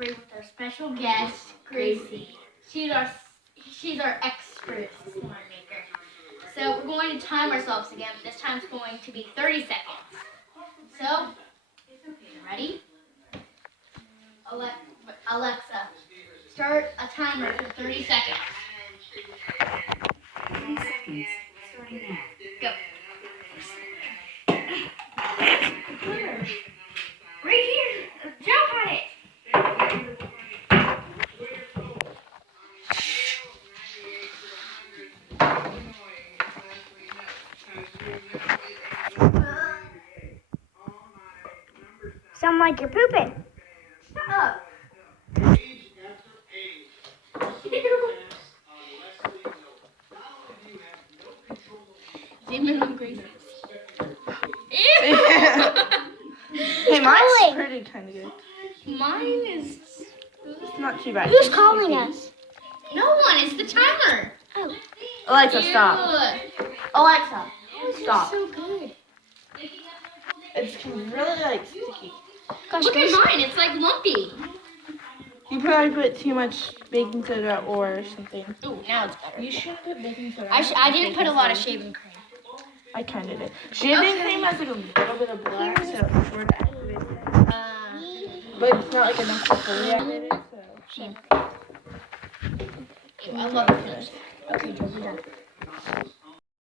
celebrate with our special guest, Gracie. She's our expert slime maker. So we're going to time ourselves again. This time it's going to be 30 seconds. So, ready? Alexa, start a timer for 30 seconds. 30 seconds, starting now. Go. Right here. Jump on it. Sound like you're pooping. Shut up. Demon on Gracie. Ew! Hey, mine's pretty kind of good. Mine is... It's not too bad. Who's calling us? No one, it's the timer. Oh, Alexa, Ew. stop. Alexa, stop. So good. It's really like sticky. gosh, Look at Grace. mine, it's like lumpy. You probably put too much baking soda or something. Ooh, now it's better. You shouldn't put baking soda. I didn't put a lot of shaving cream. I kind of did. Shaving cream has like a little bit of black, so it's sort of activated. But it's not like enough to fully activate it, so. Ew, I love it. Okay, Joe, we're done.